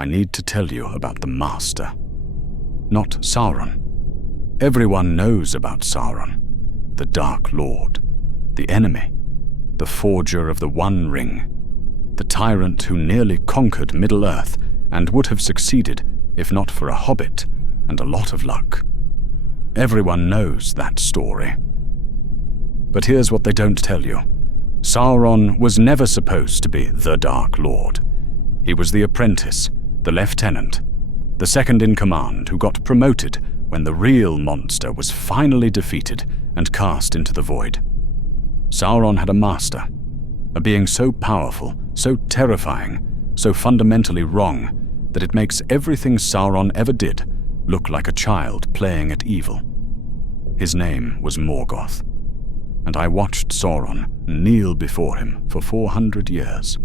I need to tell you about the Master. Not Sauron. Everyone knows about Sauron, the Dark Lord, the enemy, the forger of the One Ring, the tyrant who nearly conquered Middle-earth and would have succeeded if not for a hobbit and a lot of luck. Everyone knows that story. But here's what they don't tell you. Sauron was never supposed to be the Dark Lord. He was the apprentice, the lieutenant, the second in command who got promoted when the real monster was finally defeated and cast into the void. Sauron had a master, a being so powerful, so terrifying, so fundamentally wrong that it makes everything Sauron ever did look like a child playing at evil. His name was Morgoth, and I watched Sauron kneel before him for 400 years.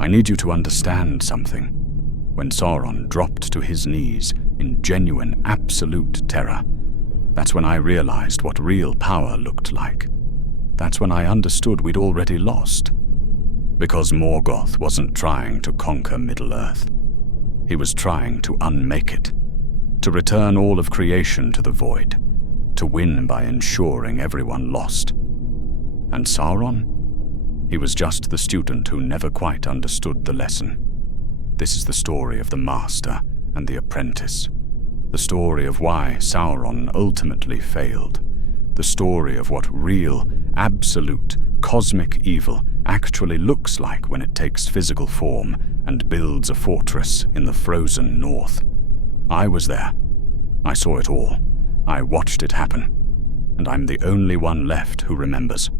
I need you to understand something. When Sauron dropped to his knees in genuine, absolute terror, that's when I realized what real power looked like. That's when I understood we'd already lost. Because Morgoth wasn't trying to conquer Middle-earth. He was trying to unmake it, to return all of creation to the void, to win by ensuring everyone lost. And Sauron? He was just the student who never quite understood the lesson. This is the story of the Master and the apprentice. The story of why Sauron ultimately failed. The story of what real, absolute, cosmic evil actually looks like when it takes physical form and builds a fortress in the frozen north. I was there. I saw it all. I watched it happen. And I'm the only one left who remembers.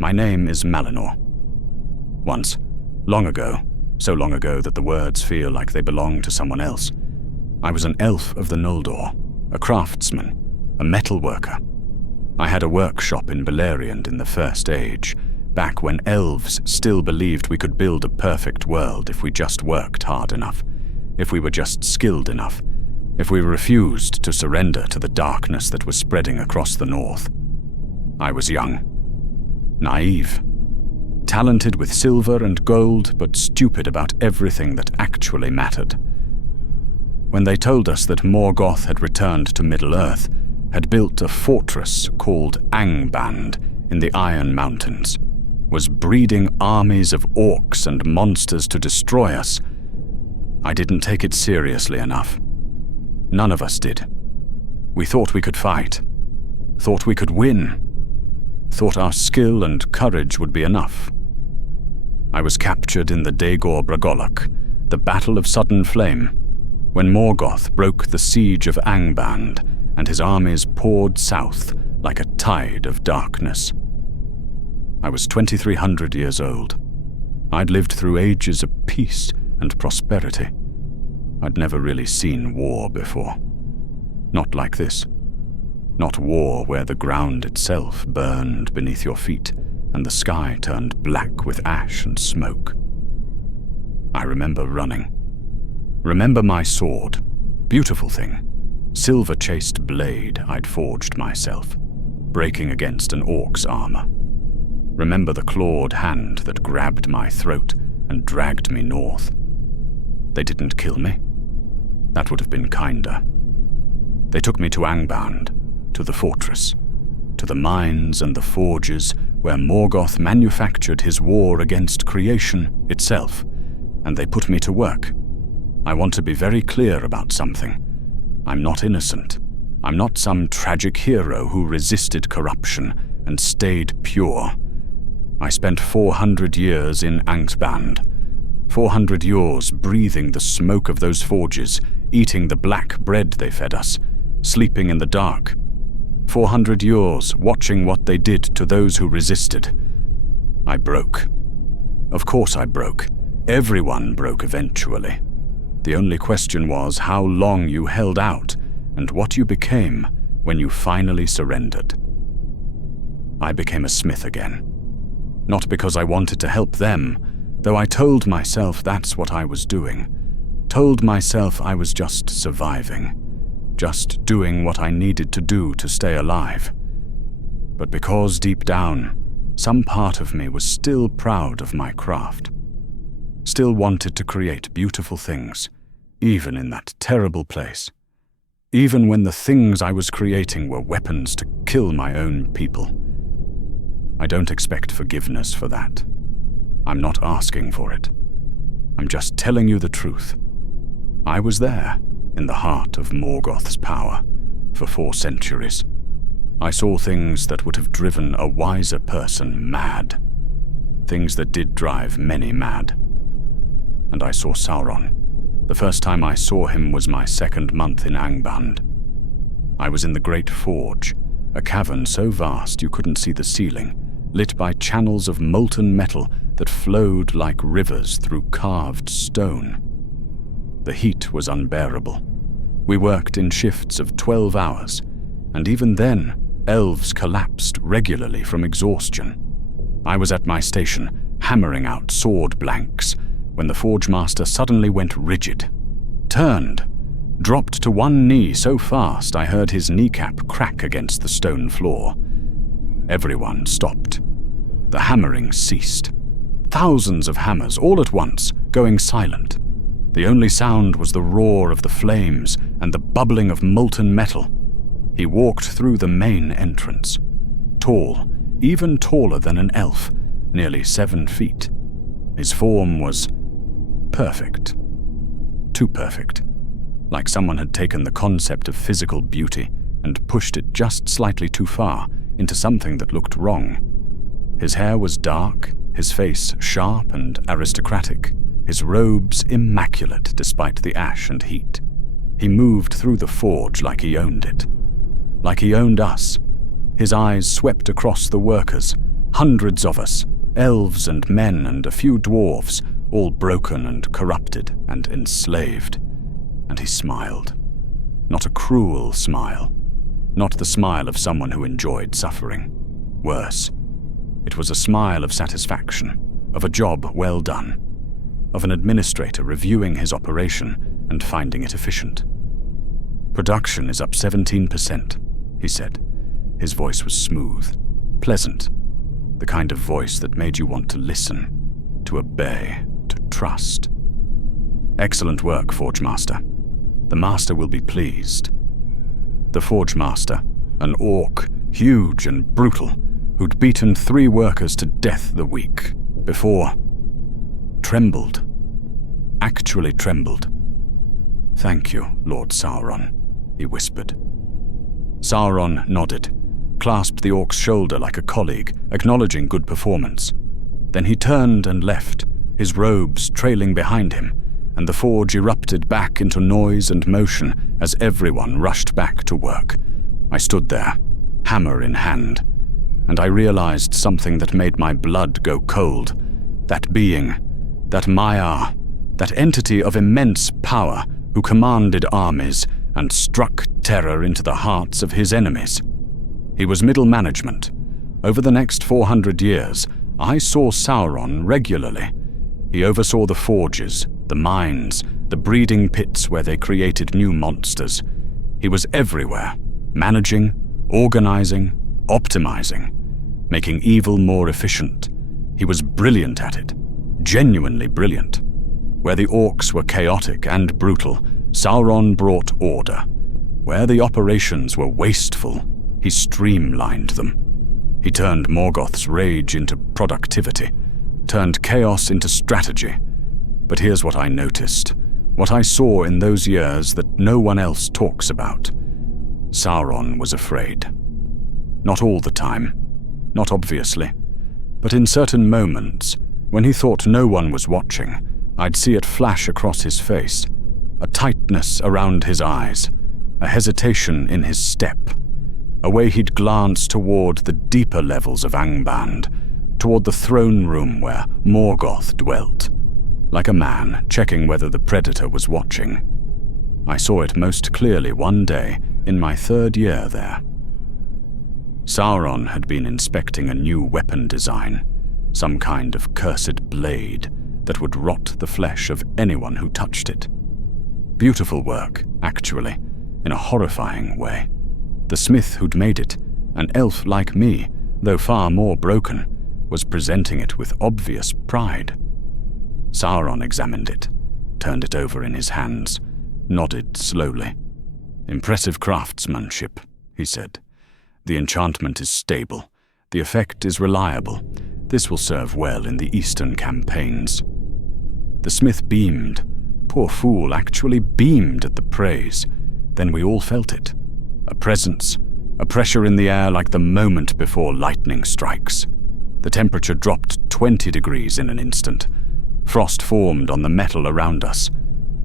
My name is Malinor. Once, long ago, so long ago that the words feel like they belong to someone else, I was an elf of the Noldor, a craftsman, a metalworker. I had a workshop in Beleriand in the First Age, back when elves still believed we could build a perfect world if we just worked hard enough, if we were just skilled enough, if we refused to surrender to the darkness that was spreading across the north. I was young, naive, talented with silver and gold, but stupid about everything that actually mattered. When they told us that Morgoth had returned to Middle-earth, had built a fortress called Angband in the Iron Mountains, was breeding armies of orcs and monsters to destroy us, I didn't take it seriously enough. None of us did. We thought we could fight, thought we could win, thought our skill and courage would be enough. I was captured in the Dagor Bragolok, the Battle of Sudden Flame, when Morgoth broke the siege of Angband and his armies poured south like a tide of darkness. I was 2,300 years old. I'd lived through ages of peace and prosperity. I'd never really seen war before. Not like this. Not war where the ground itself burned beneath your feet and the sky turned black with ash and smoke. I remember running. Remember my sword, beautiful thing, silver-chased blade I'd forged myself, breaking against an orc's armor. Remember the clawed hand that grabbed my throat and dragged me north. They didn't kill me. That would have been kinder. They took me to Angband, to the fortress, to the mines and the forges where Morgoth manufactured his war against creation itself, and they put me to work. I want to be very clear about something. I'm not innocent. I'm not some tragic hero who resisted corruption and stayed pure. I spent 400 years in Angband, 400 years breathing the smoke of those forges, eating the black bread they fed us, sleeping in the dark. 400 years watching what they did to those who resisted. I broke. Of course I broke. Everyone broke eventually. The only question was how long you held out and what you became when you finally surrendered. I became a smith again. Not because I wanted to help them, though I told myself that's what I was doing. Told myself I was just surviving, just doing what I needed to do to stay alive. But because deep down, some part of me was still proud of my craft. still wanted to create beautiful things, even in that terrible place. Even when the things I was creating were weapons to kill my own people. I don't expect forgiveness for that. I'm not asking for it. I'm just telling you the truth. I was there, in the heart of Morgoth's power, for 4 centuries. I saw things that would have driven a wiser person mad. Things that did drive many mad. And I saw Sauron. The first time I saw him was my 2nd month in Angband. I was in the Great Forge, a cavern so vast you couldn't see the ceiling, lit by channels of molten metal that flowed like rivers through carved stone. The heat was unbearable. We worked in shifts of 12 hours, and even then, elves collapsed regularly from exhaustion. I was at my station, hammering out sword blanks, when the Forge Master suddenly went rigid, turned, dropped to one knee so fast I heard his kneecap crack against the stone floor. Everyone stopped. The hammering ceased. Thousands of hammers all at once, going silent. The only sound was the roar of the flames and the bubbling of molten metal. He walked through the main entrance. Tall, even taller than an elf, nearly 7 feet. His form was perfect. Too perfect. Like someone had taken the concept of physical beauty and pushed it just slightly too far into something that looked wrong. His hair was dark, his face sharp and aristocratic, his robes immaculate despite the ash and heat. He moved through the forge like he owned it. Like he owned us. His eyes swept across the workers, hundreds of us, elves and men and a few dwarves, all broken and corrupted and enslaved. And he smiled. Not a cruel smile. Not the smile of someone who enjoyed suffering. Worse. It was a smile of satisfaction, of a job well done, of an administrator reviewing his operation and finding it efficient. Production is up 17%, he said. His voice was smooth, pleasant, the kind of voice that made you want to listen, to obey, to trust. Excellent work, Forge Master. The Master will be pleased. The Forge Master, an orc, huge and brutal, who'd beaten 3 workers to death the week before, trembled. Actually trembled. "Thank you, Lord Sauron," he whispered. Sauron nodded, clasped the orc's shoulder like a colleague, acknowledging good performance. Then he turned and left, his robes trailing behind him, and the forge erupted back into noise and motion as everyone rushed back to work. I stood there, hammer in hand, and I realized something that made my blood go cold. That being, that Maiar, that entity of immense power who commanded armies and struck terror into the hearts of his enemies. He was middle management. Over the next 400 years, I saw Sauron regularly. He oversaw the forges, the mines, the breeding pits where they created new monsters. He was everywhere, managing, organizing, optimizing, making evil more efficient. He was brilliant at it, genuinely brilliant. Where the orcs were chaotic and brutal, Sauron brought order. Where the operations were wasteful, he streamlined them. He turned Morgoth's rage into productivity, turned chaos into strategy. But here's what I noticed, what I saw in those years that no one else talks about. Sauron was afraid. Not all the time, not obviously, but in certain moments, when he thought no one was watching, I'd see it flash across his face, a tightness around his eyes, a hesitation in his step, a way he'd glance toward the deeper levels of Angband, toward the throne room where Morgoth dwelt, like a man checking whether the predator was watching. I saw it most clearly one day in my 3rd year there. Sauron had been inspecting a new weapon design, some kind of cursed blade that would rot the flesh of anyone who touched it. Beautiful work, actually, in a horrifying way. The smith who'd made it, an elf like me, though far more broken, was presenting it with obvious pride. Sauron examined it, turned it over in his hands, nodded slowly. "Impressive craftsmanship," he said. "The enchantment is stable. The effect is reliable. This will serve well in the eastern campaigns." The smith beamed. Poor fool actually beamed at the praise. Then we all felt it. A presence, a pressure in the air like the moment before lightning strikes. The temperature dropped 20 degrees in an instant. Frost formed on the metal around us.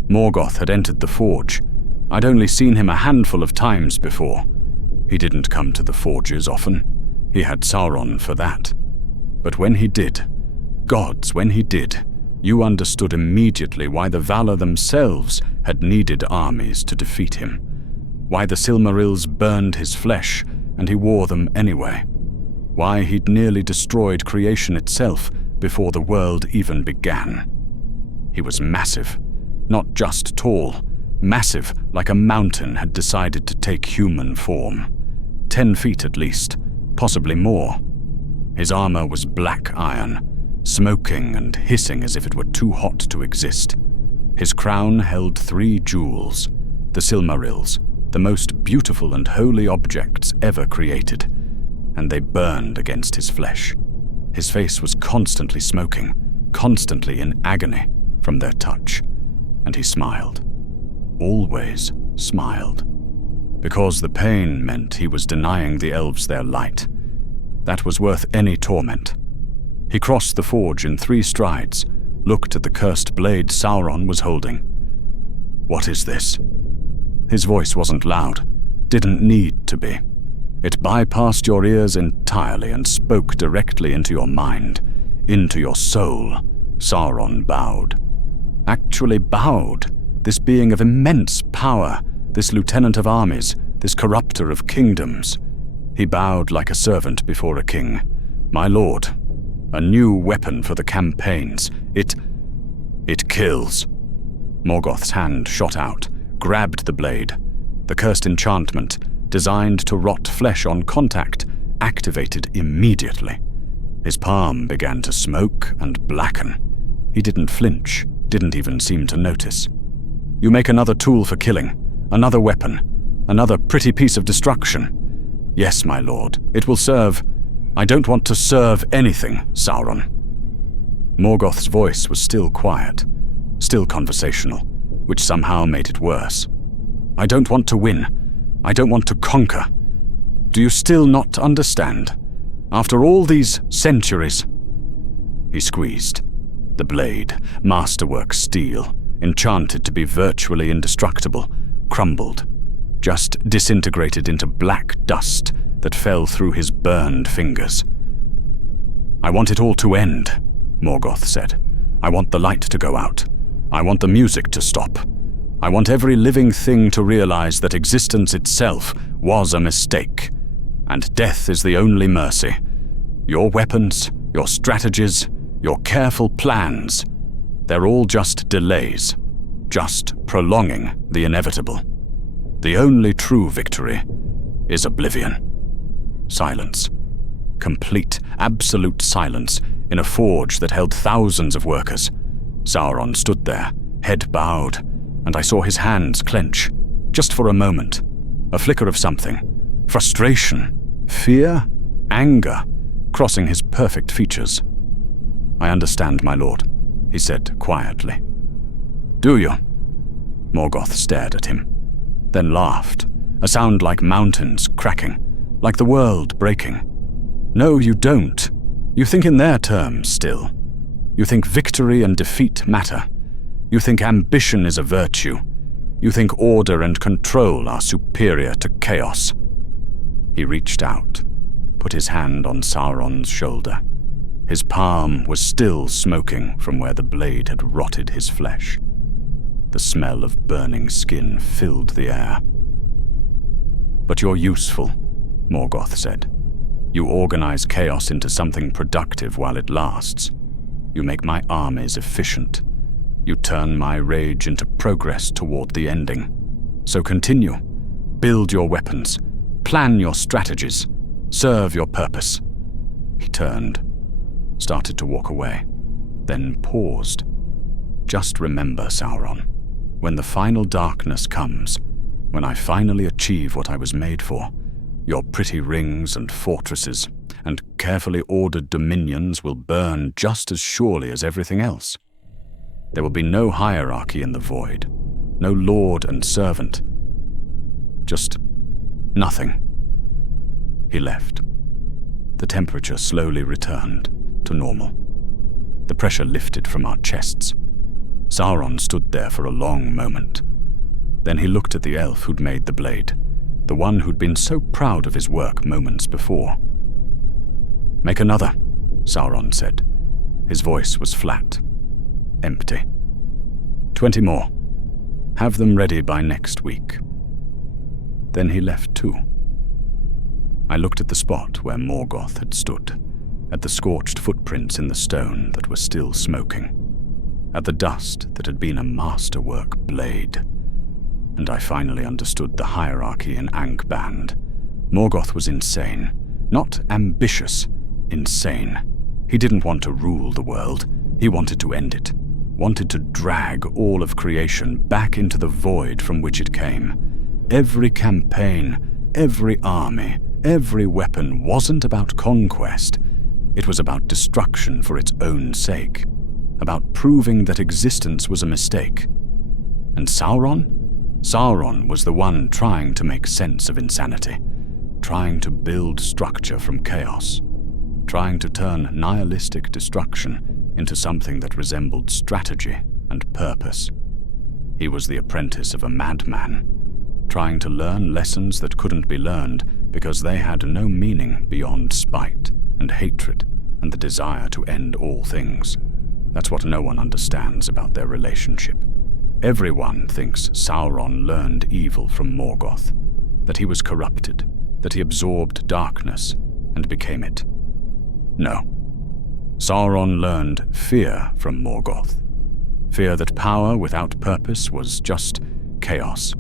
Morgoth had entered the forge. I'd only seen him a handful of times before. He didn't come to the forges often. He had Sauron for that. But when he did, gods, when he did, you understood immediately why the Valar themselves had needed armies to defeat him. Why the Silmarils burned his flesh, and he wore them anyway. Why he'd nearly destroyed creation itself before the world even began. He was massive, not just tall, massive like a mountain had decided to take human form. 10 feet at least, possibly more. His armor was black iron, smoking and hissing as if it were too hot to exist. His crown held 3 jewels, the Silmarils, the most beautiful and holy objects ever created, and they burned against his flesh. His face was constantly smoking, constantly in agony from their touch, and he smiled. Always smiled. Because the pain meant he was denying the elves their light. That was worth any torment. He crossed the forge in 3 strides, looked at the cursed blade Sauron was holding. "What is this?" His voice wasn't loud, didn't need to be. It bypassed your ears entirely and spoke directly into your mind, into your soul. Sauron bowed. Actually bowed, this being of immense power, this lieutenant of armies, this corruptor of kingdoms. He bowed like a servant before a king. "My lord, a new weapon for the campaigns. It kills." Morgoth's hand shot out, grabbed the blade. The cursed enchantment, designed to rot flesh on contact, activated immediately. His palm began to smoke and blacken. He didn't flinch, didn't even seem to notice. "You make another tool for killing, another weapon, another pretty piece of destruction." "Yes, my lord, it will serve. I don't want to serve anything, Sauron." Morgoth's voice was still quiet, still conversational, which somehow made it worse. "I don't want to win. I don't want to conquer. Do you still not understand? After all these centuries..." He squeezed. The blade, masterwork steel, enchanted to be virtually indestructible, crumbled, just disintegrated into black dust that fell through his burned fingers. "I want it all to end," Morgoth said. "I want the light to go out. I want the music to stop. I want every living thing to realize that existence itself was a mistake, and death is the only mercy. Your weapons, your strategies, your careful plans, they're all just delays, just prolonging the inevitable. The only true victory is oblivion." Silence. Complete, absolute silence in a forge that held thousands of workers. Sauron stood there, head bowed, and I saw his hands clench, just for a moment. A flicker of something. Frustration, fear, anger, crossing his perfect features. "I understand, my lord," he said quietly. "Do you?" Morgoth stared at him, then laughed, a sound like mountains cracking, like the world breaking. "No, you don't. You think in their terms still. You think victory and defeat matter. You think ambition is a virtue. You think order and control are superior to chaos." He reached out, put his hand on Sauron's shoulder. His palm was still smoking from where the blade had rotted his flesh. The smell of burning skin filled the air. "But you're useful," Morgoth said. "You organize chaos into something productive while it lasts. You make my armies efficient. You turn my rage into progress toward the ending. So continue. Build your weapons. Plan your strategies. Serve your purpose." He turned, started to walk away, then paused, Just remember, Sauron, when the final darkness comes, when I finally achieve what I was made for, your pretty rings and fortresses and carefully ordered dominions will burn just as surely as everything else. There will be no hierarchy in the void, no lord and servant, just nothing. He left. The temperature slowly returned to normal. The pressure lifted from our chests. Sauron stood there for a long moment. Then he looked at the elf who'd made the blade, the one who'd been so proud of his work moments before. "Make another," Sauron said. His voice was flat, empty. 20 more. Have them ready by next week." Then he left too. I looked at the spot where Morgoth had stood, at the scorched footprints in the stone that were still smoking, at the dust that had been a masterwork blade, and I finally understood the hierarchy in Angband. Morgoth was insane, not ambitious, insane. He didn't want to rule the world, he wanted to end it, wanted to drag all of creation back into the void from which it came. Every campaign, every army, every weapon wasn't about conquest. It was about destruction for its own sake, about proving that existence was a mistake. And Sauron? Sauron was the one trying to make sense of insanity, trying to build structure from chaos, trying to turn nihilistic destruction into something that resembled strategy and purpose. He was the apprentice of a madman, trying to learn lessons that couldn't be learned because they had no meaning beyond spite and hatred and the desire to end all things. That's what no one understands about their relationship. Everyone thinks Sauron learned evil from Morgoth, that he was corrupted, that he absorbed darkness and became it. No. Sauron learned fear from Morgoth. Fear that power without purpose was just chaos.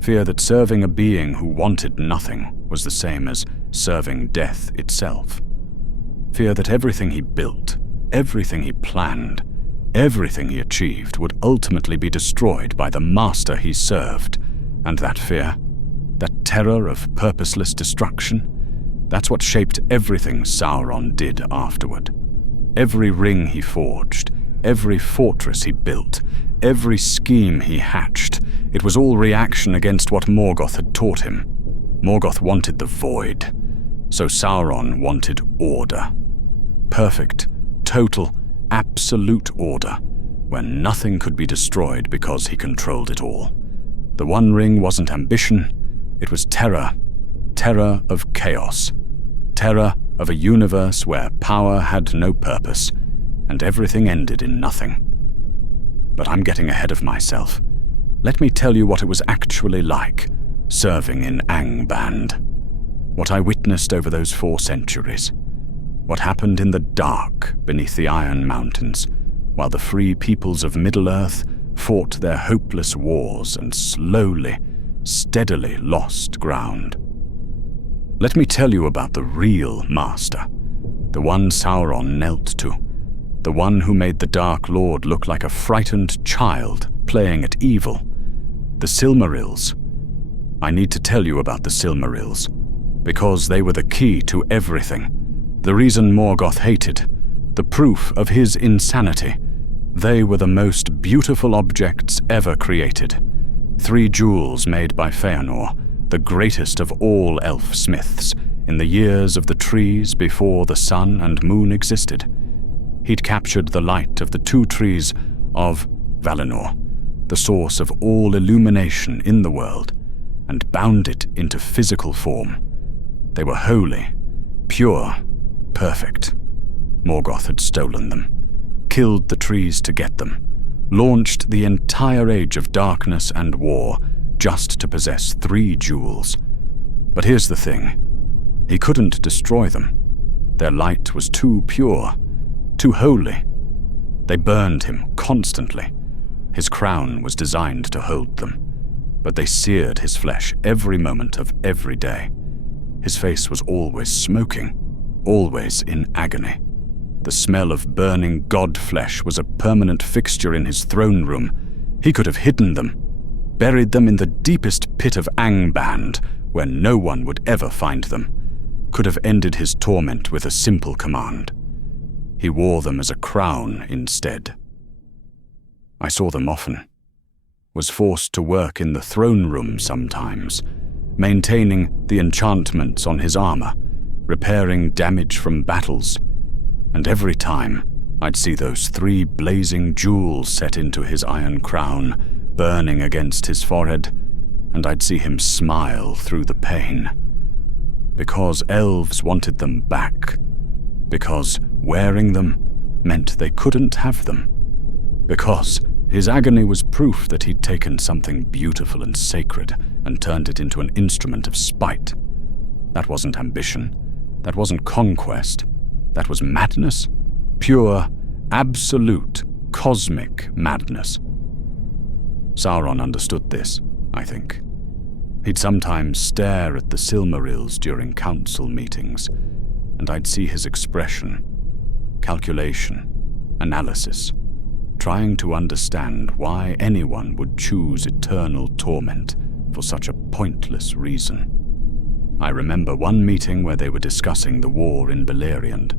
Fear that serving a being who wanted nothing was the same as serving death itself. Fear that everything he built, everything he planned, everything he achieved would ultimately be destroyed by the master he served. And that fear, that terror of purposeless destruction, that's what shaped everything Sauron did afterward. Every ring he forged, every fortress he built, every scheme he hatched, it was all reaction against what Morgoth had taught him. Morgoth wanted the void, so Sauron wanted order. Perfect, total, absolute order, where nothing could be destroyed because he controlled it all. The One Ring wasn't ambition, it was terror. Terror of chaos. Terror of a universe where power had no purpose, and everything ended in nothing. But I'm getting ahead of myself. Let me tell you what it was actually like, serving in Angband. What I witnessed over those 4 centuries. What happened in the dark beneath the Iron Mountains, while the free peoples of Middle-earth fought their hopeless wars and slowly, steadily lost ground. Let me tell you about the real master, the one Sauron knelt to, the one who made the Dark Lord look like a frightened child playing at evil. The Silmarils. I need to tell you about the Silmarils, because they were the key to everything. The reason Morgoth hated, the proof of his insanity. They were the most beautiful objects ever created. 3 jewels made by Feanor, the greatest of all elf smiths, in the years of the trees before the sun and moon existed. He'd captured the light of the 2 trees of Valinor, the source of all illumination in the world, and bound it into physical form. They were holy, pure, perfect. Morgoth had stolen them, killed the trees to get them, launched the entire age of darkness and war just to possess 3 jewels. But here's the thing. He couldn't destroy them. Their light was too pure, too holy. They burned him constantly. His crown was designed to hold them, but they seared his flesh every moment of every day. His face was always smoking, always in agony. The smell of burning god flesh was a permanent fixture in his throne room. He could have hidden them, buried them in the deepest pit of Angband, where no one would ever find them. Could have ended his torment with a simple command. He wore them as a crown instead. I saw them often. Was forced to work in the throne room sometimes, maintaining the enchantments on his armor, repairing damage from battles, and every time I'd see those 3 blazing jewels set into his iron crown, burning against his forehead, and I'd see him smile through the pain. Because elves wanted them back. Because wearing them meant they couldn't have them. Because his agony was proof that he'd taken something beautiful and sacred and turned it into an instrument of spite. That wasn't ambition. That wasn't conquest. That was madness. Pure, absolute, cosmic madness. Sauron understood this, I think. He'd sometimes stare at the Silmarils during council meetings, and I'd see his expression, calculation, analysis, trying to understand why anyone would choose eternal torment for such a pointless reason. I remember one meeting where they were discussing the war in Beleriand.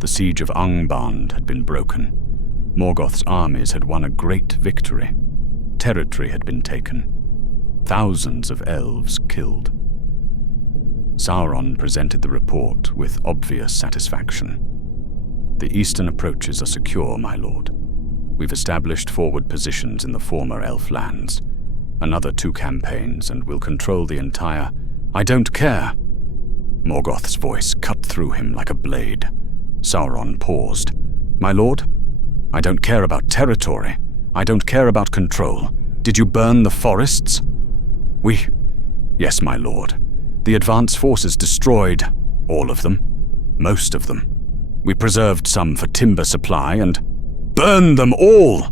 The siege of Angband had been broken. Morgoth's armies had won a great victory. Territory had been taken. Thousands of elves killed. Sauron presented the report with obvious satisfaction. The eastern approaches are secure, my lord. We've established forward positions in the former elf lands. Another 2 campaigns, and we'll control the entire... I don't care! Morgoth's voice cut through him like a blade. Sauron paused. My lord, I don't care about territory. I don't care about control. Did you burn the forests? Yes, my lord. The advance forces destroyed all of them. Most of them. We preserved some for timber supply and... Burn them all!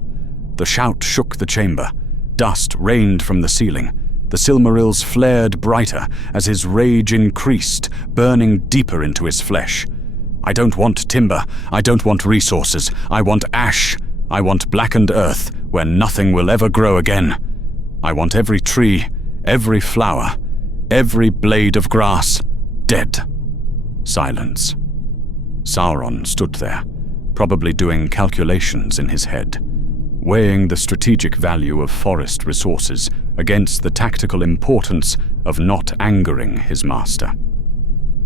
The shout shook the chamber. Dust rained from the ceiling. The Silmarils flared brighter as his rage increased, burning deeper into his flesh. I don't want timber. I don't want resources. I want ash. I want blackened earth where nothing will ever grow again. I want every tree, every flower, every blade of grass dead. Silence. Sauron stood there, probably doing calculations in his head, weighing the strategic value of forest resources against the tactical importance of not angering his master.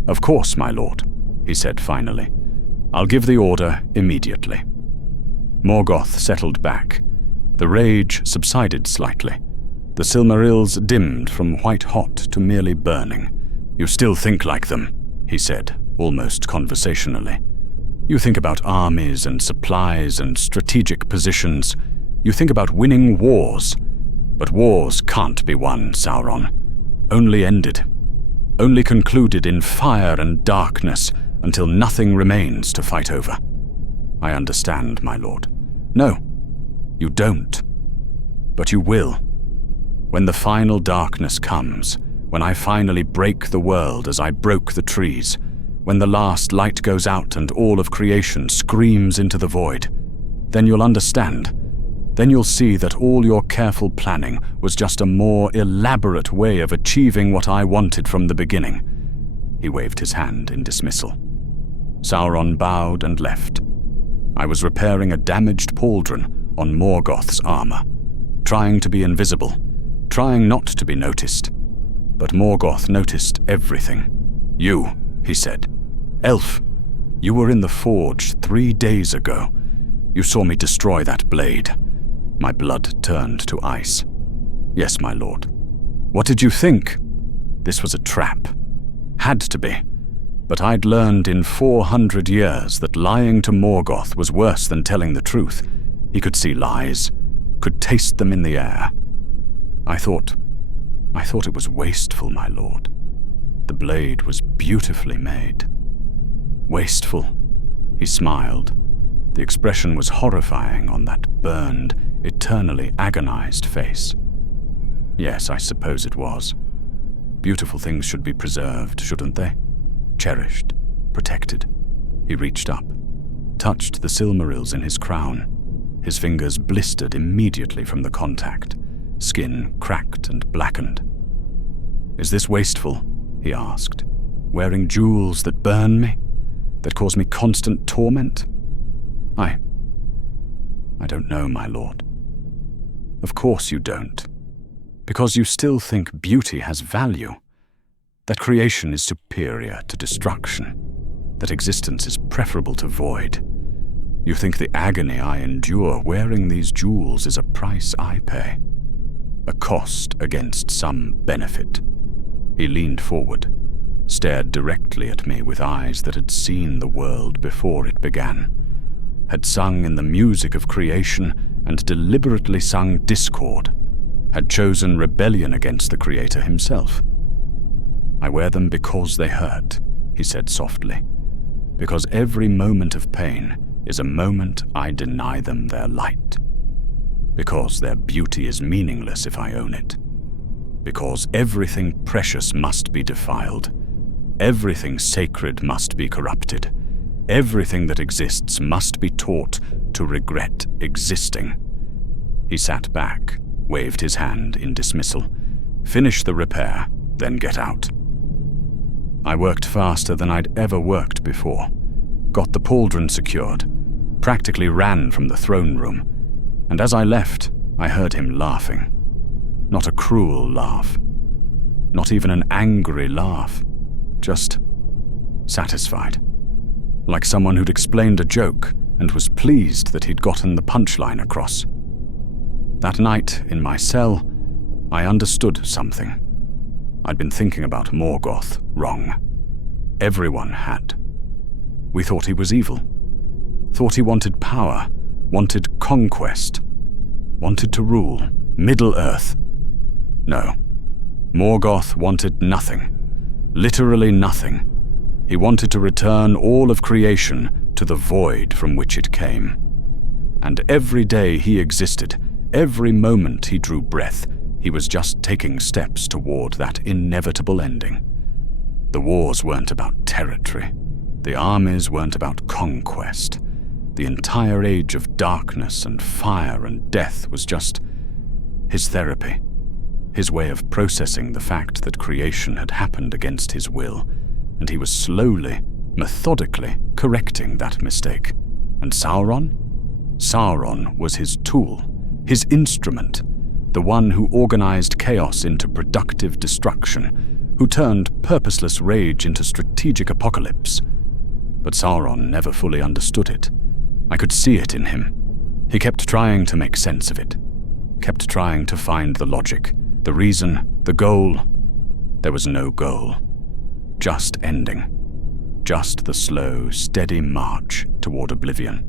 Of course, my lord, he said finally. I'll give the order immediately. Morgoth settled back. The rage subsided slightly. The Silmarils dimmed from white-hot to merely burning. You still think like them, he said, almost conversationally. You think about armies and supplies and strategic positions. You think about winning wars. But wars can't be won, Sauron. Only ended. Only concluded in fire and darkness until nothing remains to fight over. I understand, my lord. No, you don't. But you will. When the final darkness comes, when I finally break the world as I broke the trees, when the last light goes out and all of creation screams into the void, then you'll understand. Then you'll see that all your careful planning was just a more elaborate way of achieving what I wanted from the beginning. He waved his hand in dismissal. Sauron bowed and left. I was repairing a damaged pauldron on Morgoth's armor, trying to be invisible, trying not to be noticed. But Morgoth noticed everything. You, he said. Elf, you were in the forge 3 days ago. You saw me destroy that blade. My blood turned to ice. Yes, my lord. What did you think? This was a trap. Had to be. But I'd learned in 400 years that lying to Morgoth was worse than telling the truth. He could see lies, could taste them in the air. I thought it was wasteful, my lord. The blade was beautifully made. Wasteful. He smiled. The expression was horrifying on that burned, eternally agonized face. Yes, I suppose it was. Beautiful things should be preserved, shouldn't they? Cherished, protected. He reached up, touched the Silmarils in his crown. His fingers blistered immediately from the contact, skin cracked and blackened. "Is this wasteful?" he asked. "Wearing jewels that burn me? That cause me constant torment?" I don't know, my lord." "Of course you don't. Because you still think beauty has value. That creation is superior to destruction. That existence is preferable to void. You think the agony I endure wearing these jewels is a price I pay. A cost against some benefit." He leaned forward, stared directly at me with eyes that had seen the world before it began, had sung in the music of creation and deliberately sung discord, had chosen rebellion against the Creator himself. "I wear them because they hurt," he said softly, "because every moment of pain is a moment I deny them their light. Because their beauty is meaningless if I own it. Because everything precious must be defiled. Everything sacred must be corrupted. Everything that exists must be taught to regret existing." He sat back, waved his hand in dismissal. "Finish the repair, then get out." I worked faster than I'd ever worked before, got the pauldron secured, practically ran from the throne room, and as I left, I heard him laughing. Not a cruel laugh, not even an angry laugh, just satisfied. Like someone who'd explained a joke and was pleased that he'd gotten the punchline across. That night, in my cell, I understood something. I'd been thinking about Morgoth wrong. Everyone had. We thought he was evil. Thought he wanted power, wanted conquest, wanted to rule Middle-earth. No. Morgoth wanted nothing. Literally nothing. He wanted to return all of creation to the void from which it came. And every day he existed, every moment he drew breath, he was just taking steps toward that inevitable ending. The wars weren't about territory. The armies weren't about conquest. The entire age of darkness and fire and death was just his therapy, his way of processing the fact that creation had happened against his will, and he was slowly, methodically correcting that mistake. And Sauron? Sauron was his tool, his instrument, the one who organized chaos into productive destruction, who turned purposeless rage into strategic apocalypse. But Sauron never fully understood it. I could see it in him. He kept trying to make sense of it, kept trying to find the logic, the reason, the goal. There was no goal. Just ending. Just the slow, steady march toward oblivion.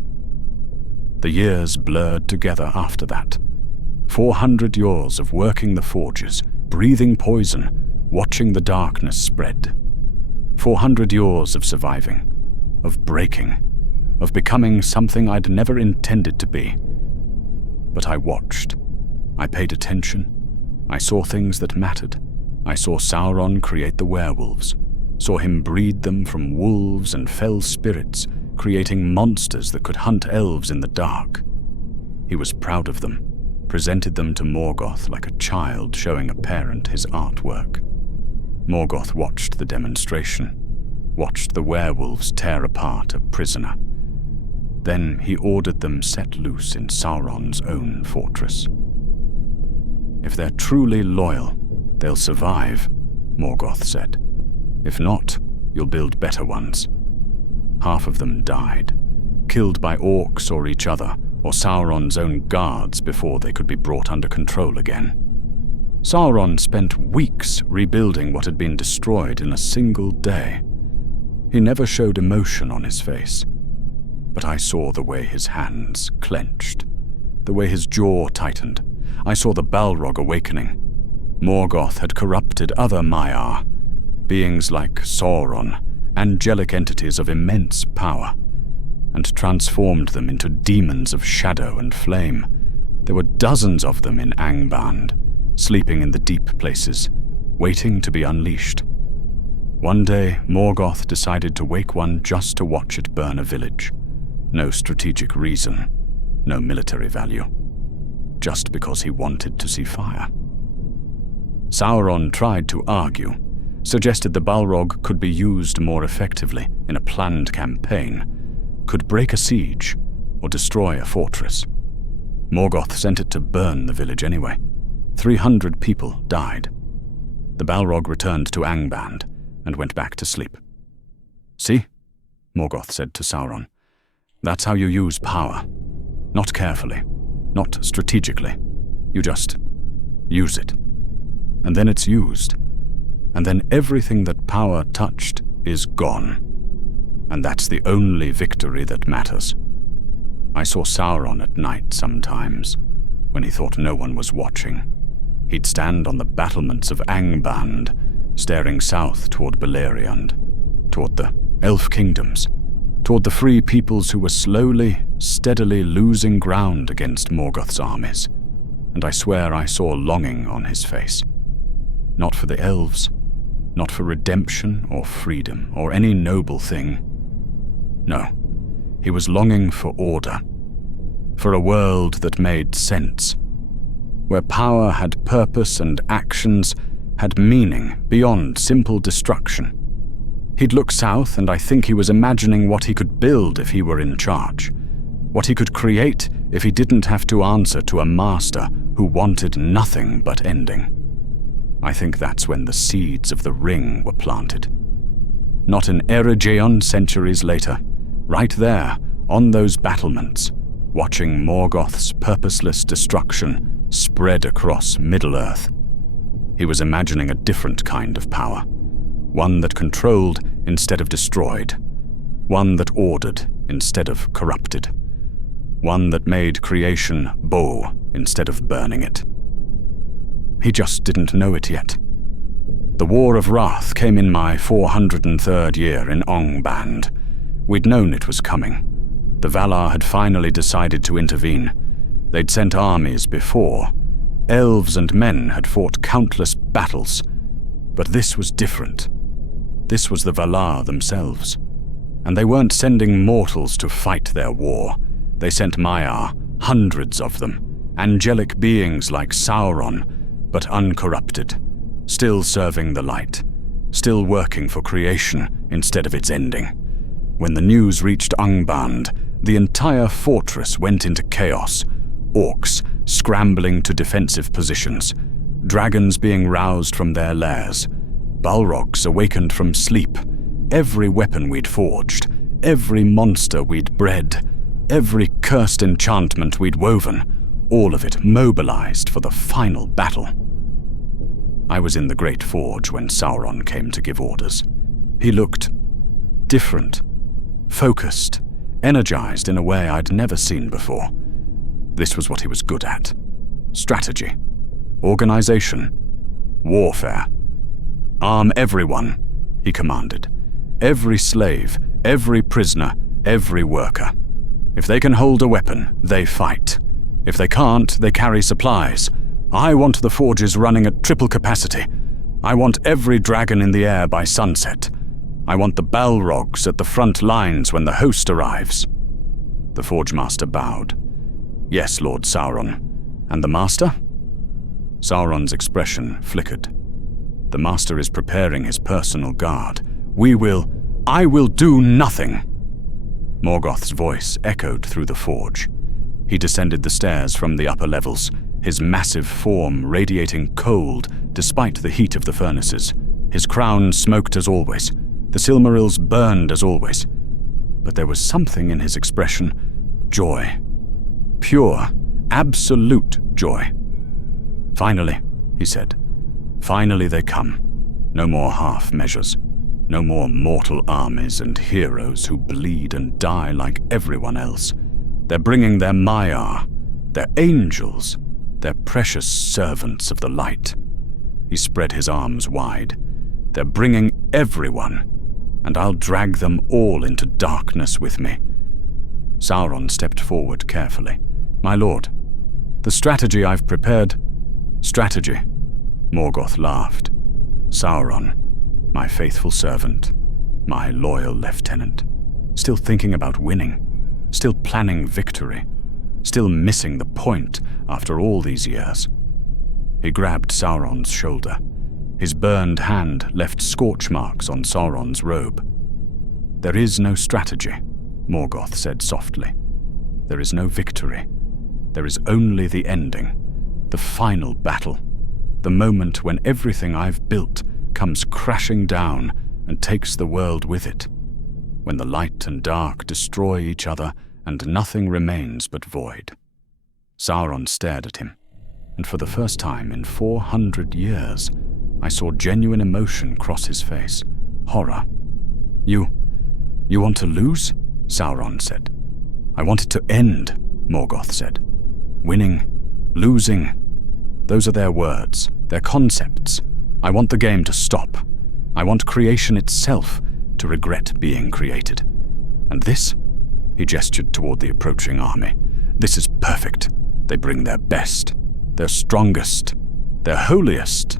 The years blurred together after that. 400 years of working the forges, breathing poison, watching the darkness spread. 400 years of surviving, of breaking, of becoming something I'd never intended to be. But I watched. I paid attention. I saw things that mattered. I saw Sauron create the werewolves, saw him breed them from wolves and fell spirits, creating monsters that could hunt elves in the dark. He was proud of them, presented them to Morgoth like a child showing a parent his artwork. Morgoth watched the demonstration, watched the werewolves tear apart a prisoner. Then he ordered them set loose in Sauron's own fortress. "If they're truly loyal, they'll survive," Morgoth said. "If not, you'll build better ones." Half of them died, killed by orcs or each other, or Sauron's own guards before they could be brought under control again. Sauron spent weeks rebuilding what had been destroyed in a single day. He never showed emotion on his face, but I saw the way his hands clenched, the way his jaw tightened. I saw the Balrog awakening. Morgoth had corrupted other Maiar, beings like Sauron, angelic entities of immense power, and transformed them into demons of shadow and flame. There were dozens of them in Angband, sleeping in the deep places, waiting to be unleashed. One day, Morgoth decided to wake one just to watch it burn a village. No strategic reason, no military value, just because he wanted to see fire. Sauron tried to argue, suggested the Balrog could be used more effectively in a planned campaign, could break a siege or destroy a fortress. Morgoth sent it to burn the village anyway. 300 people died. The Balrog returned to Angband and went back to sleep. "See?" Morgoth said to Sauron. "That's how you use power. Not carefully, not strategically. You just use it. And then it's used. And then everything that power touched is gone. And that's the only victory that matters." I saw Sauron at night sometimes, when he thought no one was watching. He'd stand on the battlements of Angband, staring south toward Beleriand, toward the elf kingdoms, toward the free peoples who were slowly, steadily losing ground against Morgoth's armies, and I swear I saw longing on his face. Not for the elves, not for redemption or freedom or any noble thing. No, he was longing for order, for a world that made sense, where power had purpose and actions had meaning beyond simple destruction. He'd look south, and I think he was imagining what he could build if he were in charge, what he could create if he didn't have to answer to a master who wanted nothing but ending. I think that's when the seeds of the ring were planted. Not in Eregion centuries later, right there, on those battlements, watching Morgoth's purposeless destruction spread across Middle-earth. He was imagining a different kind of power, one that controlled instead of destroyed, one that ordered instead of corrupted, one that made creation bow instead of burning it. He just didn't know it yet. The War of Wrath came in my 403rd year in Angband. We'd known it was coming. The Valar had finally decided to intervene. They'd sent armies before. Elves and men had fought countless battles. But this was different. This was the Valar themselves. And they weren't sending mortals to fight their war. They sent Maiar, hundreds of them, angelic beings like Sauron, but uncorrupted, still serving the light, still working for creation instead of its ending. When the news reached Angband, the entire fortress went into chaos, orcs scrambling to defensive positions, dragons being roused from their lairs, Balrogs awakened from sleep, every weapon we'd forged, every monster we'd bred, every cursed enchantment we'd woven, all of it mobilized for the final battle. I was in the Great Forge when Sauron came to give orders. He looked different, focused, energized in a way I'd never seen before. This was what he was good at. Strategy, organization, warfare. "Arm everyone," he commanded. "Every slave, every prisoner, every worker. If they can hold a weapon, they fight. If they can't, they carry supplies. I want the forges running at triple capacity. I want every dragon in the air by sunset. I want the Balrogs at the front lines when the host arrives." The Forge Master bowed. "Yes, Lord Sauron. And the Master?" Sauron's expression flickered. "The Master is preparing his personal guard. I will do nothing." Morgoth's voice echoed through the forge. He descended the stairs from the upper levels, his massive form radiating cold despite the heat of the furnaces. His crown smoked as always. The Silmarils burned as always. But there was something in his expression, joy. Pure, absolute joy. "Finally," he said. "Finally they come. No more half measures. No more mortal armies and heroes who bleed and die like everyone else. They're bringing their Maiar, their angels, their precious servants of the light." He spread his arms wide. "They're bringing everyone, and I'll drag them all into darkness with me." Sauron stepped forward carefully. "My lord, the strategy I've prepared..." "Strategy," Morgoth laughed. "Sauron, my faithful servant, my loyal lieutenant, still thinking about winning. still planning victory, still missing the point after all these years. He grabbed Sauron's shoulder. His burned hand left scorch marks on Sauron's robe. "There is no strategy," Morgoth said softly. "There is no victory. There is only the ending, the final battle, the moment when everything I've built comes crashing down and takes the world with it, when the light and dark destroy each other and nothing remains but void." Sauron stared at him, and for the first time in 400 years, I saw genuine emotion cross his face. Horror. You want to lose?" Sauron said. "I want it to end," Morgoth said. "Winning, losing, those are their words, their concepts. I want the game to stop. I want creation itself to regret being created. And this?" He gestured toward the approaching army. "This is perfect. They bring their best, their strongest, their holiest,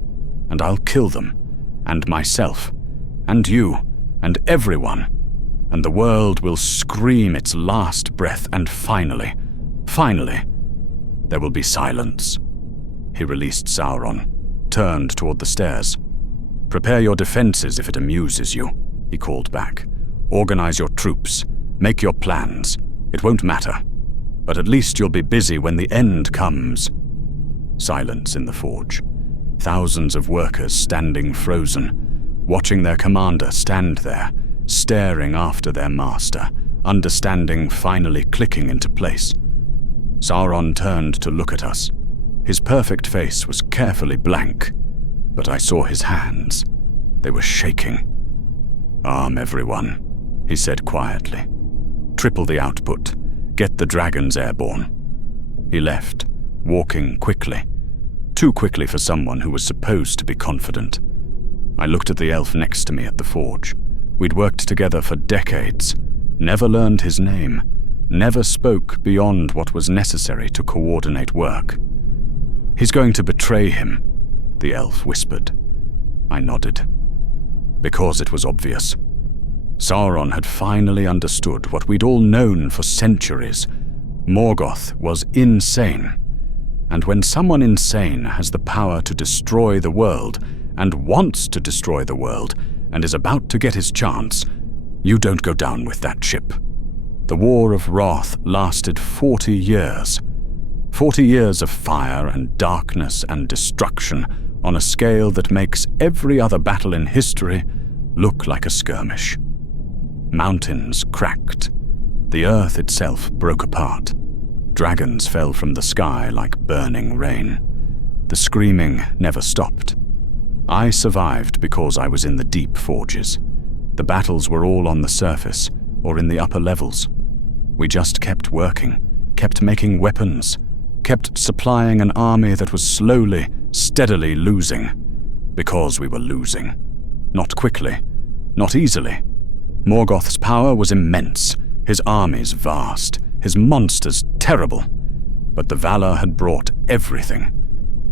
and I'll kill them, and myself, and you, and everyone, and the world will scream its last breath, and finally, there will be silence." He released Sauron, turned toward the stairs. "Prepare your defenses if it amuses you," he called back. "Organize your troops, make your plans. It won't matter, but at least you'll be busy when the end comes." Silence in the forge. Thousands of workers standing frozen, watching their commander stand there, staring after their master, understanding finally clicking into place. Sauron turned to look at us. His perfect face was carefully blank, but I saw his hands. They were shaking. "Arm everyone," he said quietly. "Triple the output. Get the dragons airborne." He left, walking quickly. Too quickly for someone who was supposed to be confident. I looked at the elf next to me at the forge. We'd worked together for decades, never learned his name, never spoke beyond what was necessary to coordinate work. "He's going to betray him," the elf whispered. I nodded. Because it was obvious. Sauron had finally understood what we'd all known for centuries. Morgoth was insane. And when someone insane has the power to destroy the world, and wants to destroy the world, and is about to get his chance, you don't go down with that ship. The War of Wrath lasted 40 years. 40 years of fire and darkness and destruction on a scale that makes every other battle in history look like a skirmish. Mountains cracked. The earth itself broke apart. Dragons fell from the sky like burning rain. The screaming never stopped. I survived because I was in the deep forges. The battles were all on the surface or in the upper levels. We just kept working, kept making weapons, kept supplying an army that was slowly, steadily losing. Because we were losing. Not quickly, not easily. Morgoth's power was immense, his armies vast, his monsters terrible. But the Valar had brought everything.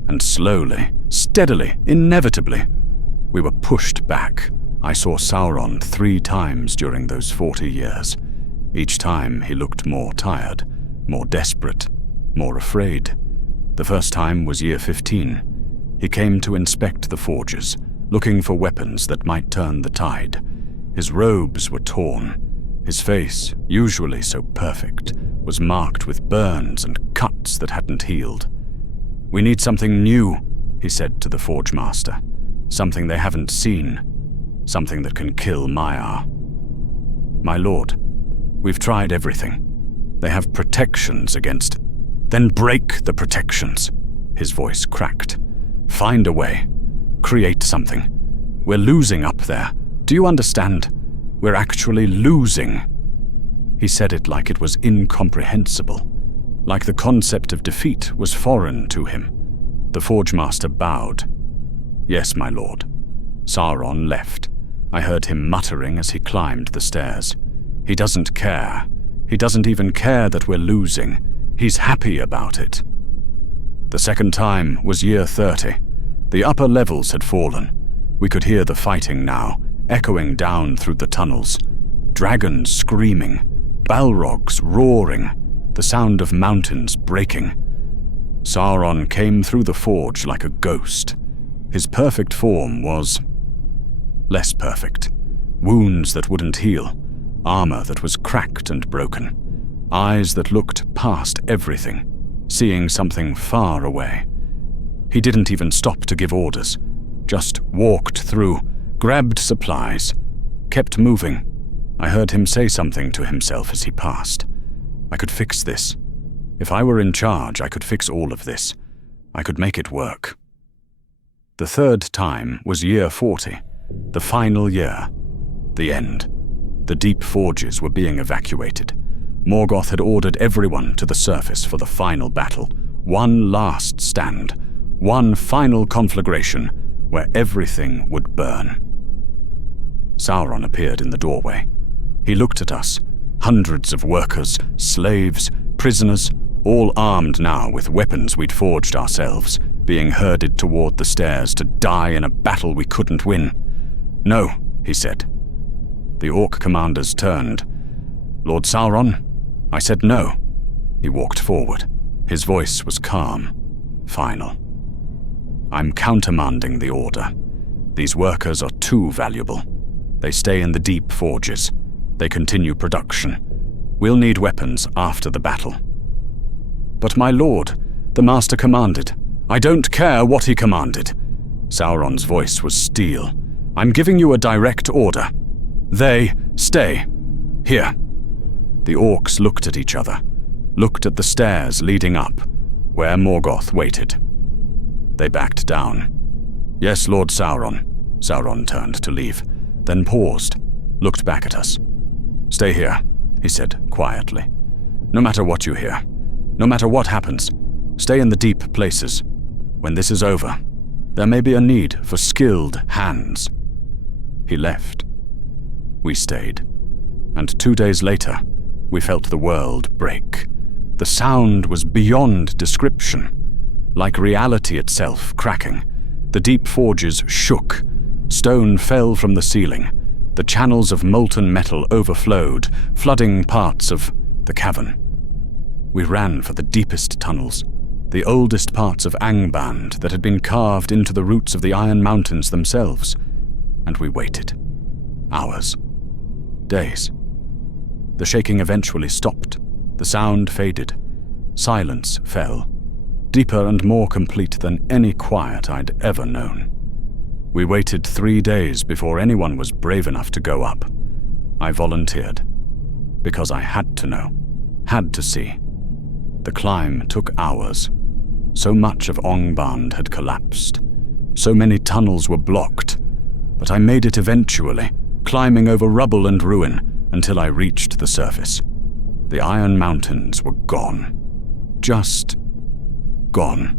And slowly, steadily, inevitably, we were pushed back. I saw Sauron 3 times during those 40 years. Each time he looked more tired, more desperate, more afraid. The first time was year 15. He came to inspect the forges, looking for weapons that might turn the tide. His robes were torn. His face, usually so perfect, was marked with burns and cuts that hadn't healed. "We need something new," he said to the forge master. "Something they haven't seen. Something that can kill Maiar." "My lord, we've tried everything. They have protections against..." "Then break the protections." His voice cracked. "Find a way. Create something. We're losing up there. Do you understand? We're actually losing." He said it like it was incomprehensible, like the concept of defeat was foreign to him. The Forge Master bowed. "Yes, my lord." Sauron left. I heard him muttering as he climbed the stairs. He doesn't care. He doesn't even care that we're losing. He's happy about it. The second time was year 30. The upper levels had fallen. We could hear the fighting now, echoing down through the tunnels. Dragons screaming, balrogs roaring, the sound of mountains breaking. Sauron came through the forge like a ghost. His perfect form was less perfect. Wounds that wouldn't heal, armor that was cracked and broken, eyes that looked past everything, seeing something far away. He didn't even stop to give orders, just walked through, grabbed supplies, kept moving. I heard him say something to himself as he passed. I could fix this. If I were in charge, I could fix all of this. I could make it work. The third time was year 40, the final year, the end. The deep forges were being evacuated. Morgoth had ordered everyone to the surface for the final battle, one last stand, one final conflagration where everything would burn. Sauron appeared in the doorway. He looked at us, hundreds of workers, slaves, prisoners, all armed now with weapons we'd forged ourselves, being herded toward the stairs to die in a battle we couldn't win. "No," he said. The orc commanders turned. "Lord Sauron?" I said no. He walked forward. His voice was calm, final. "I'm countermanding the order. These workers are too valuable. They stay in the deep forges. They continue production. We'll need weapons after the battle." "But my lord, the master commanded." "I don't care what he commanded." Sauron's voice was steel. "I'm giving you a direct order. They stay. Here." The orcs looked at each other, looked at the stairs leading up, where Morgoth waited. They backed down. "Yes, Lord Sauron." Sauron turned to leave, then paused, looked back at us. "Stay here," he said quietly. "No matter what you hear, no matter what happens, stay in the deep places. When this is over, there may be a need for skilled hands." He left. We stayed. And 2 days later, we felt the world break. The sound was beyond description, like reality itself cracking. The deep forges shook. Stone fell from the ceiling. The channels of molten metal overflowed, flooding parts of the cavern. We ran for the deepest tunnels, the oldest parts of Angband that had been carved into the roots of the Iron Mountains themselves, and we waited. Hours. Days. The shaking eventually stopped. The sound faded. Silence fell, deeper and more complete than any quiet I'd ever known. We waited 3 days before anyone was brave enough to go up. I volunteered, because I had to know, had to see. The climb took hours. So much of Angband had collapsed. So many tunnels were blocked. But I made it eventually, climbing over rubble and ruin until I reached the surface. The Iron Mountains were gone. Just gone.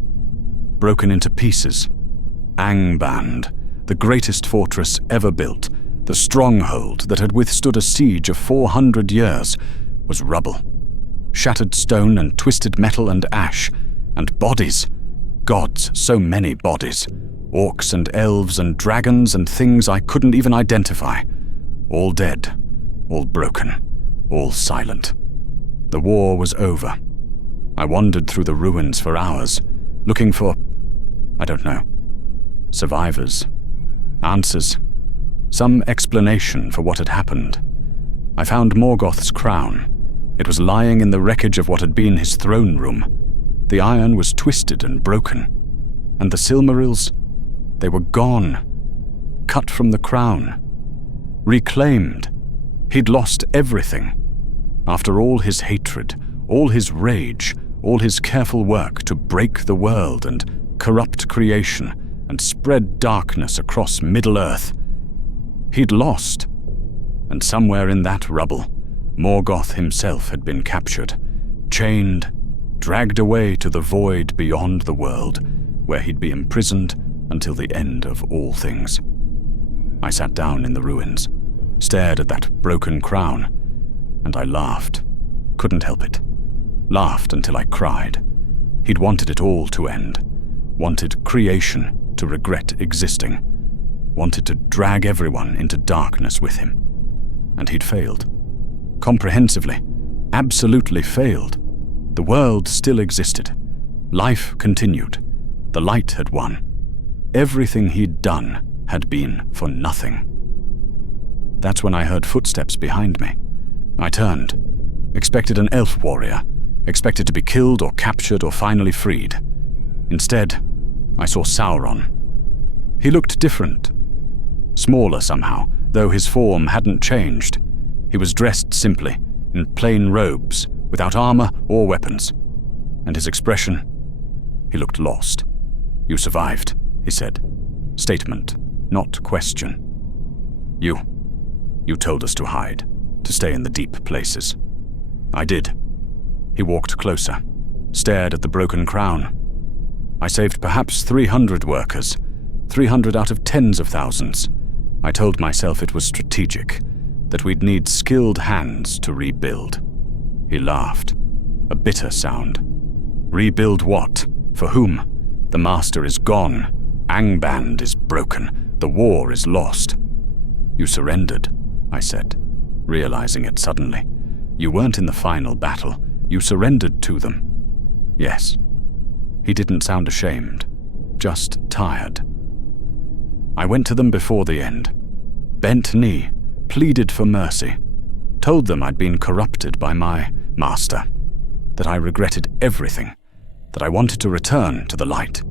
Broken into pieces. Angband, the greatest fortress ever built, the stronghold that had withstood a siege of 400 years, was rubble. Shattered stone and twisted metal and ash, and bodies. Gods, so many bodies. Orcs and elves and dragons and things I couldn't even identify. All dead, all broken, all silent. The war was over. I wandered through the ruins for hours, looking for, I don't know, survivors, answers, some explanation for what had happened. I found Morgoth's crown. It was lying in the wreckage of what had been his throne room. The iron was twisted and broken, and the Silmarils, they were gone, cut from the crown, reclaimed. He'd lost everything. After all his hatred, all his rage, all his careful work to break the world and corrupt creation and spread darkness across Middle-earth, he'd lost. And somewhere in that rubble, Morgoth himself had been captured, chained, dragged away to the void beyond the world, where he'd be imprisoned until the end of all things. I sat down in the ruins, stared at that broken crown, and I laughed. Couldn't help it. Laughed until I cried. He'd wanted it all to end. Wanted creation to regret existing. Wanted to drag everyone into darkness with him. And he'd failed. Comprehensively. absolutely failed. The world still existed. Life continued. The light had won. Everything he'd done had been for nothing. That's when I heard footsteps behind me. I turned, expected an elf warrior, expected to be killed or captured or finally freed. Instead, I saw Sauron. He looked different. Smaller somehow, though his form hadn't changed. He was dressed simply, in plain robes, without armor or weapons. And his expression, he looked lost. "You survived," he said. Statement, not question. You told us to hide, to stay in the deep places. I did. He walked closer, stared at the broken crown. I saved perhaps 300 workers, 300 out of tens of thousands. I told myself it was strategic, that we'd need skilled hands to rebuild. He laughed, a bitter sound. Rebuild what? For whom? The master is gone. Angband is broken. The war is lost. You surrendered, I said, realizing it suddenly. You weren't in the final battle. You surrendered to them. Yes. He didn't sound ashamed, just tired. I went to them before the end, bent knee, pleaded for mercy, told them I'd been corrupted by my master, that I regretted everything, that I wanted to return to the light.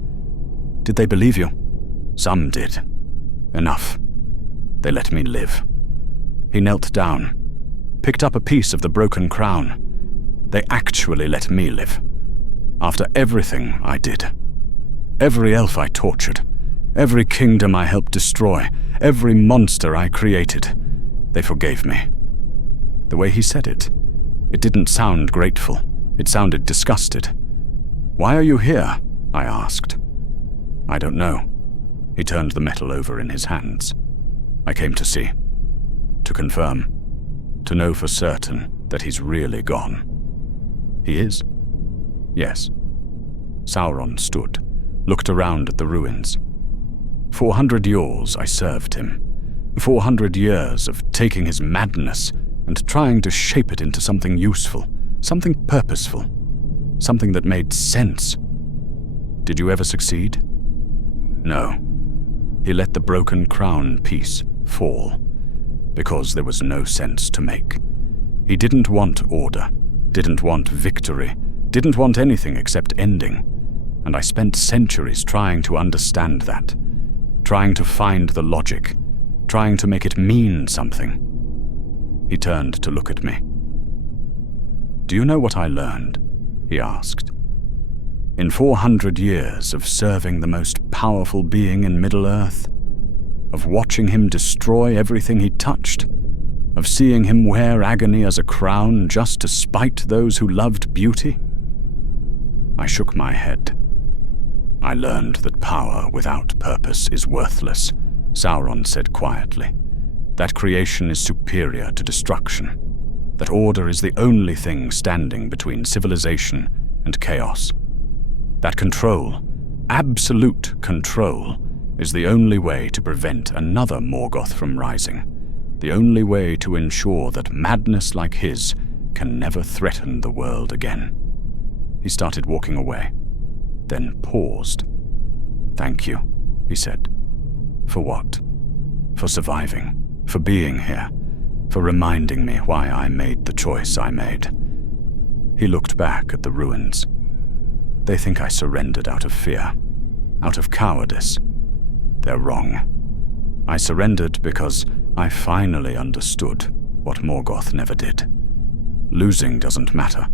Did they believe you? Some did. Enough. They let me live. He knelt down, picked up a piece of the broken crown. They actually let me live. After everything I did. Every elf I tortured. Every kingdom I helped destroy. Every monster I created. They forgave me. The way he said it didn't sound grateful. It sounded disgusted. Why are you here? I asked. I don't know. He turned the metal over in his hands. I came to see. To confirm. To know for certain that he's really gone. He is? Yes. Sauron stood, looked around at the ruins. 400 years I served him. 400 years of taking his madness and trying to shape it into something useful, something purposeful, something that made sense. Did you ever succeed? No. He let the broken crown piece fall, because there was no sense to make. He didn't want order, didn't want victory, didn't want anything except ending, and I spent centuries trying to understand that, trying to find the logic, trying to make it mean something. He turned to look at me. Do you know what I learned? He asked. In 400 years of serving the most powerful being in Middle-earth, of watching him destroy everything he touched, of seeing him wear agony as a crown just to spite those who loved beauty? I shook my head. I learned that power without purpose is worthless, Sauron said quietly. That creation is superior to destruction. That order is the only thing standing between civilization and chaos. That control, absolute control, is the only way to prevent another Morgoth from rising. The only way to ensure that madness like his can never threaten the world again. He started walking away, then paused. Thank you, he said. For what? For surviving, for being here, for reminding me why I made the choice I made. He looked back at the ruins. They think I surrendered out of fear, out of cowardice. They're wrong. I surrendered because I finally understood what Morgoth never did. Losing doesn't matter.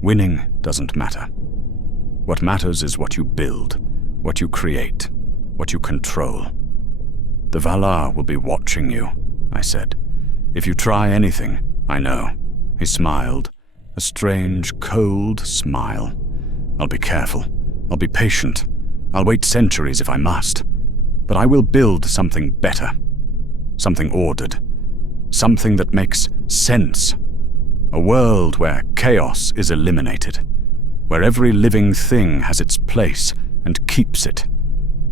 Winning doesn't matter. What matters is what you build, what you create, what you control. The Valar will be watching you, I said. If you try anything, I know. He smiled, a strange, cold smile. I'll be careful. I'll be patient. I'll wait centuries if I must. But I will build something better. Something ordered. Something that makes sense. A world where chaos is eliminated. Where every living thing has its place and keeps it.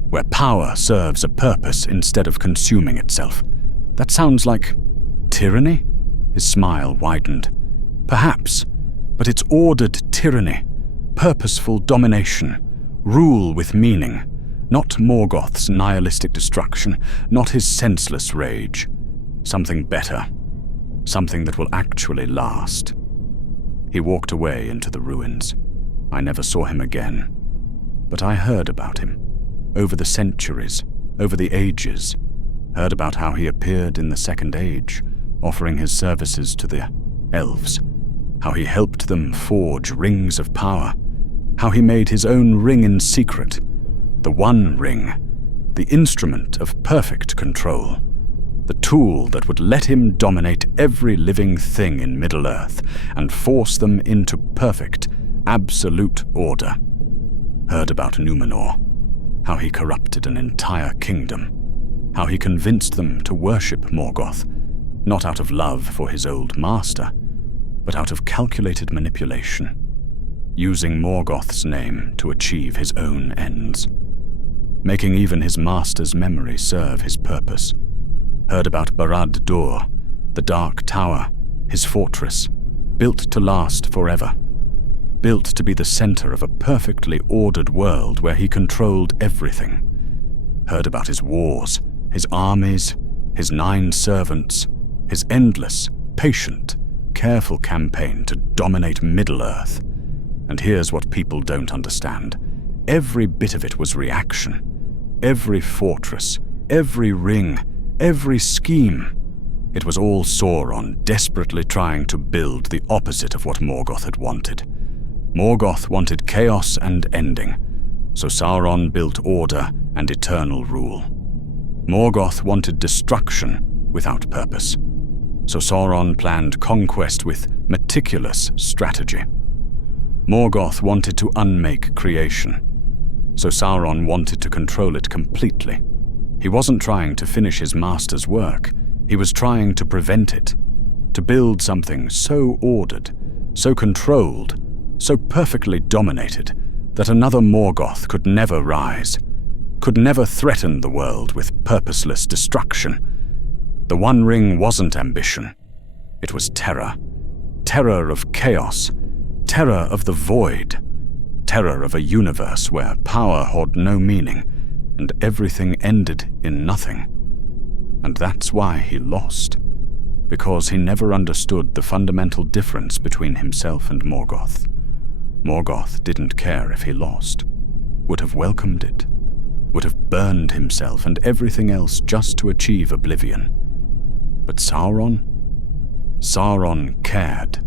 Where power serves a purpose instead of consuming itself. That sounds like tyranny? His smile widened. Perhaps, but it's ordered tyranny, purposeful domination, rule with meaning, not Morgoth's nihilistic destruction, not his senseless rage. Something better, something that will actually last. He walked away into the ruins. I never saw him again, but I heard about him, over the centuries, over the ages, heard about how he appeared in the Second Age, offering his services to the elves, how he helped them forge rings of power, how he made his own ring in secret, the One Ring, the instrument of perfect control, the tool that would let him dominate every living thing in Middle-earth and force them into perfect, absolute order. Heard about Numenor, how he corrupted an entire kingdom, how he convinced them to worship Morgoth, not out of love for his old master, but out of calculated manipulation, using Morgoth's name to achieve his own ends, making even his master's memory serve his purpose. Heard about Barad-dûr, the Dark Tower, his fortress, built to last forever, built to be the center of a perfectly ordered world where he controlled everything. Heard about his wars, his armies, his 9 servants, his endless, patient, careful campaign to dominate Middle-earth. And here's what people don't understand. Every bit of it was reaction. Every fortress, every ring, every scheme. It was all Sauron desperately trying to build the opposite of what Morgoth had wanted. Morgoth wanted chaos and ending, so Sauron built order and eternal rule. Morgoth wanted destruction without purpose, so Sauron planned conquest with meticulous strategy. Morgoth wanted to unmake creation, so Sauron wanted to control it completely. He wasn't trying to finish his master's work, he was trying to prevent it, to build something so ordered, so controlled, so perfectly dominated that another Morgoth could never rise, could never threaten the world with purposeless destruction. The One Ring wasn't ambition, it was terror. Terror of chaos, terror of the void, terror of a universe where power had no meaning and everything ended in nothing. And that's why he lost, because he never understood the fundamental difference between himself and Morgoth. Morgoth didn't care if he lost, would have welcomed it, would have burned himself and everything else just to achieve oblivion. But Sauron cared.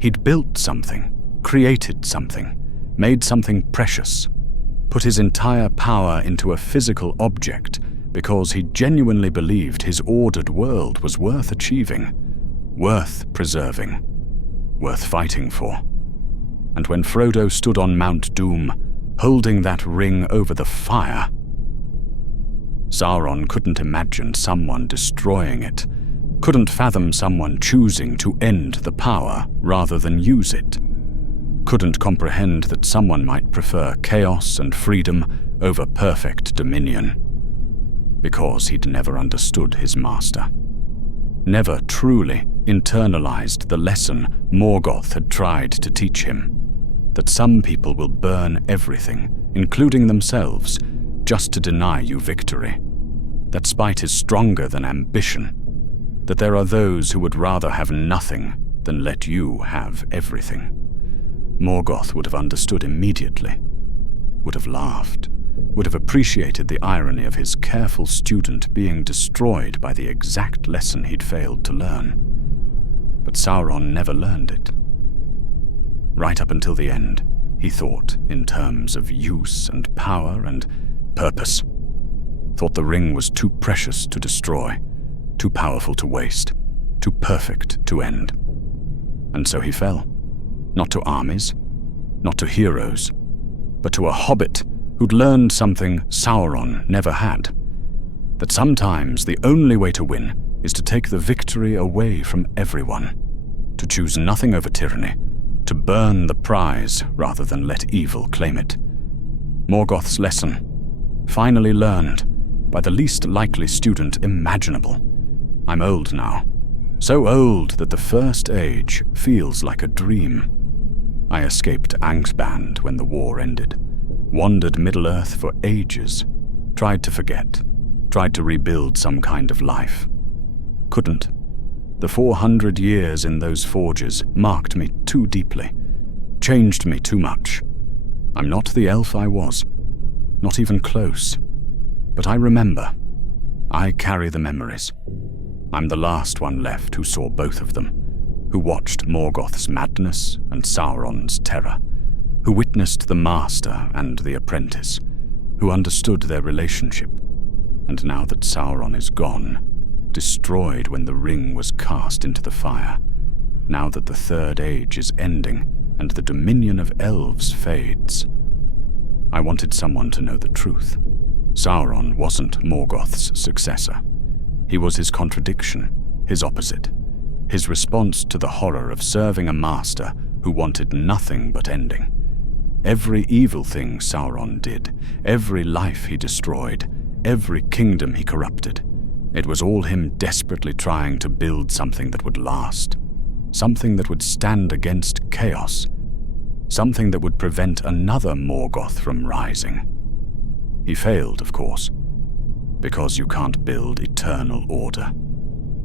He'd built something, created something, made something precious, put his entire power into a physical object because he genuinely believed his ordered world was worth achieving, worth preserving, worth fighting for. And when Frodo stood on Mount Doom, holding that ring over the fire, Sauron couldn't imagine someone destroying it, couldn't fathom someone choosing to end the power rather than use it, couldn't comprehend that someone might prefer chaos and freedom over perfect dominion, because he'd never understood his master, never truly internalized the lesson Morgoth had tried to teach him, that some people will burn everything, including themselves, just to deny you victory, that spite is stronger than ambition, that there are those who would rather have nothing than let you have everything. Morgoth would have understood immediately, would have laughed, would have appreciated the irony of his careful student being destroyed by the exact lesson he'd failed to learn. But Sauron never learned it. Right up until the end, he thought in terms of use and power and purpose. Thought the ring was too precious to destroy, too powerful to waste, too perfect to end. And so he fell. Not to armies, not to heroes, but to a hobbit who'd learned something Sauron never had. That sometimes the only way to win is to take the victory away from everyone, to choose nothing over tyranny, to burn the prize rather than let evil claim it. Morgoth's lesson, finally learned by the least likely student imaginable. I'm old now, So old that the First Age feels like a dream. I escaped Angband when the war ended, wandered Middle-earth for ages, tried to forget, tried to rebuild some kind of life. Couldn't. The 400 years in those forges marked me too deeply, changed me too much. I'm not the elf I was, not even close. But I remember. I carry the memories. I'm the last one left who saw both of them, who watched Morgoth's madness and Sauron's terror, who witnessed the master and the apprentice, who understood their relationship. And now that Sauron is gone, destroyed when the ring was cast into the fire, now that the Third Age is ending and the dominion of elves fades, I wanted someone to know the truth. Sauron wasn't Morgoth's successor. He was his contradiction, his opposite, his response to the horror of serving a master who wanted nothing but ending. Every evil thing Sauron did, every life he destroyed, every kingdom he corrupted, it was all him desperately trying to build something that would last, something that would stand against chaos, something that would prevent another Morgoth from rising. He failed, of course, because you can't build eternal order,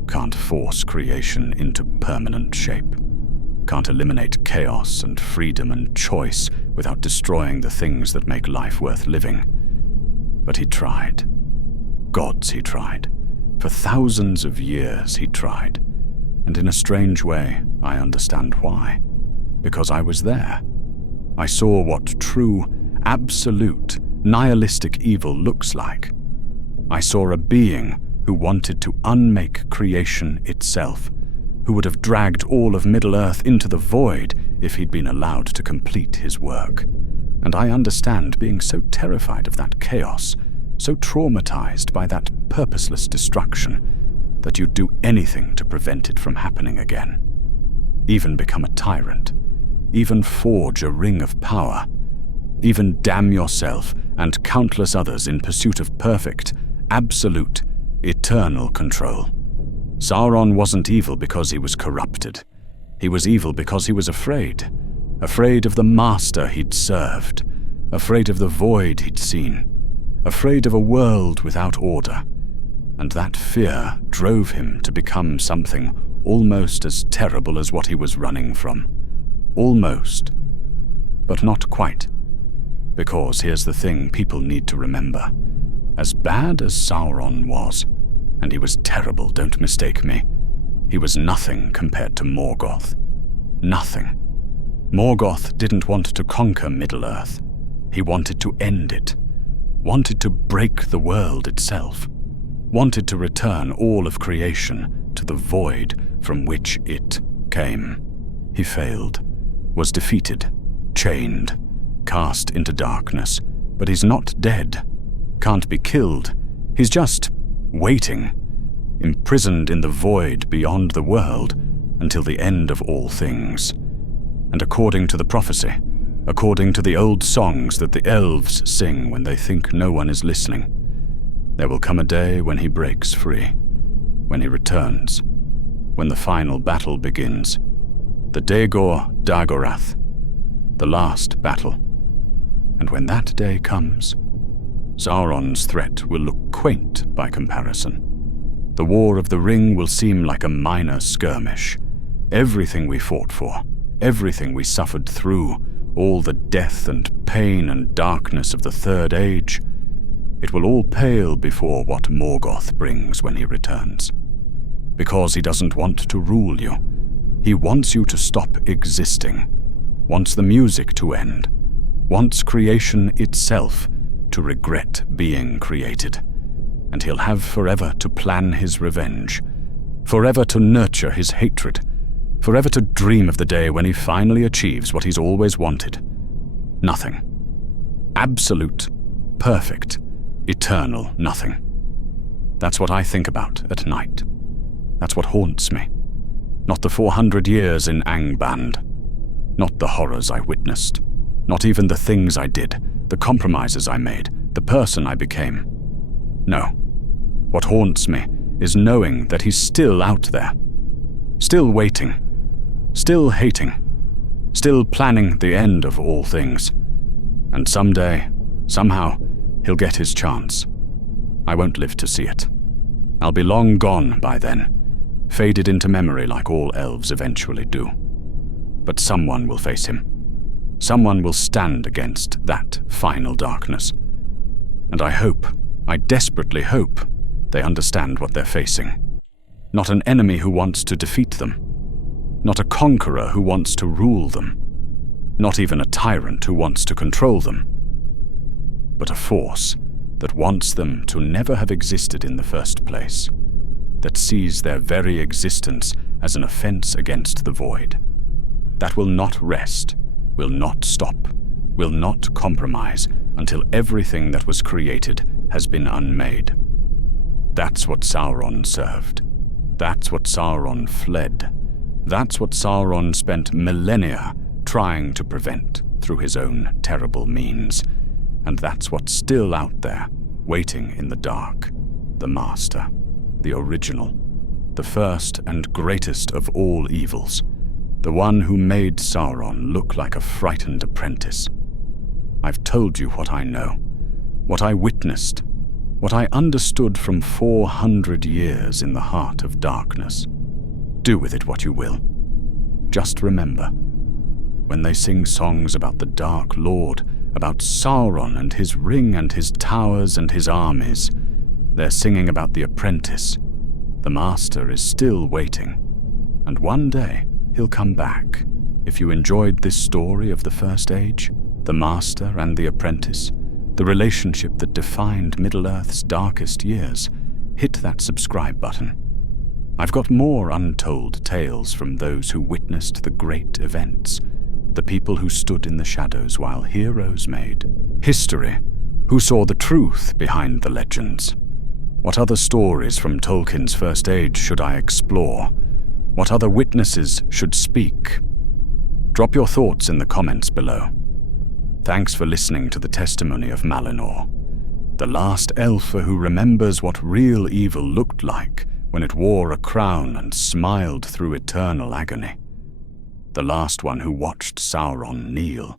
can't force creation into permanent shape, can't eliminate chaos and freedom and choice without destroying the things that make life worth living. But he tried. Gods, he tried. For thousands of years he tried. And in a strange way, I understand why. Because I was there. I saw what true, absolute, nihilistic evil looks like. I saw a being who wanted to unmake creation itself, who would have dragged all of Middle-earth into the void if he'd been allowed to complete his work. And I understand being so terrified of that chaos, so traumatized by that purposeless destruction, that you'd do anything to prevent it from happening again. Even become a tyrant, even forge a ring of power, even damn yourself and countless others in pursuit of perfect, absolute, eternal control. Sauron wasn't evil because he was corrupted. He was evil because he was afraid. Afraid of the master he'd served. Afraid of the void he'd seen. Afraid of a world without order. And that fear drove him to become something almost as terrible as what he was running from. Almost. But not quite. Because here's the thing people need to remember. As bad as Sauron was, and he was terrible, don't mistake me, he was nothing compared to Morgoth. Nothing. Morgoth didn't want to conquer Middle-earth. He wanted to end it. Wanted to break the world itself. Wanted to return all of creation to the void from which it came. He failed. Was defeated. Chained. Cast into darkness. But he's not dead. Can't be killed. He's just waiting, imprisoned in the void beyond the world until the end of all things. And according to the prophecy, according to the old songs that the elves sing when they think no one is listening, there will come a day when he breaks free, when he returns, when the final battle begins, the Dagor Dagorath, the last battle. And when that day comes, Sauron's threat will look quaint by comparison. The War of the Ring will seem like a minor skirmish. Everything we fought for, everything we suffered through, all the death and pain and darkness of the Third Age, it will all pale before what Morgoth brings when he returns. Because he doesn't want to rule you. He wants you to stop existing, wants the music to end, wants creation itself to regret being created, and he'll have forever to plan his revenge, forever to nurture his hatred, forever to dream of the day when he finally achieves what he's always wanted. Nothing. Absolute, perfect, eternal nothing. That's what I think about at night. That's what haunts me. Not the 400 years in Angband. Not the horrors I witnessed. Not even the things I did, the compromises I made, the person I became. No. What haunts me is knowing that he's still out there, Still waiting, still hating, still planning the end of all things. And someday, somehow, he'll get his chance. I won't live to see it. I'll be long gone by then, faded into memory like all elves eventually do. But someone will face him. Someone will stand against that final darkness. And I desperately hope, they understand what they're facing. Not an enemy who wants to defeat them. Not a conqueror who wants to rule them. Not even a tyrant who wants to control them. But a force that wants them to never have existed in the first place. That sees their very existence as an offense against the void. That will not rest, will not stop, will not compromise until everything that was created has been unmade. That's what Sauron served. That's what Sauron fled. That's what Sauron spent millennia trying to prevent through his own terrible means. And that's what's still out there, waiting in the dark. The Master, the original, the first and greatest of all evils. The one who made Sauron look like a frightened apprentice. I've told you what I know, what I witnessed, what I understood from 400 years in the heart of darkness. Do with it what you will. Just remember, when they sing songs about the Dark Lord, about Sauron and his ring and his towers and his armies, they're singing about the apprentice. The Master is still waiting, and one day he'll come back. If you enjoyed this story of the First Age, the Master and the apprentice, the relationship that defined Middle-earth's darkest years, hit that subscribe button. I've got more untold tales from those who witnessed the great events, the people who stood in the shadows while heroes made history, who saw the truth behind the legends. What other stories from Tolkien's First Age should I explore? What other witnesses should speak? Drop your thoughts in the comments below. Thanks for listening to the testimony of Malinor, the last elf who remembers what real evil looked like when it wore a crown and smiled through eternal agony. The last one who watched Sauron kneel,